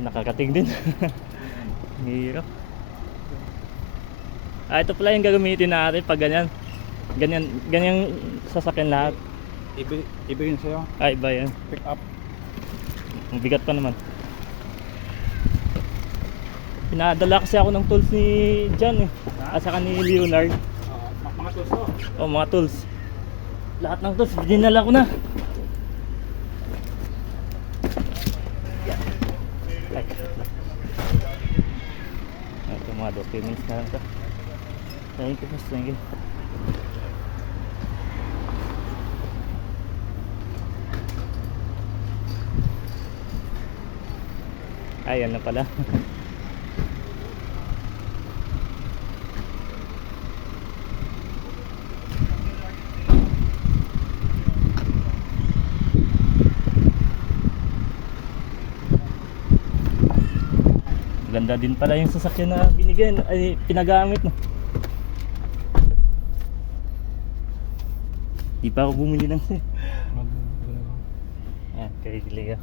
Nakakating din. Hirap. Ito pala yung gagamitin natin pag ganyan. Ganyan sasakyan lahat. Iba yun sa'yo. Iba yan. Pick up. Ang bigat pa naman. Pinadala kasi ako ng tools ni John eh. At saka ni Leonard. Mga tools to. Oh, mga tools. Lahat ng tools, dinala ko na. Ito mga documents na lang ito. Thank you, boss. Thank you. Ayan na pala. Ganda din pala yung sasakyan na binigyan ay pinagamit no. Di pa ako bumili ng. Ayan, kay Leo.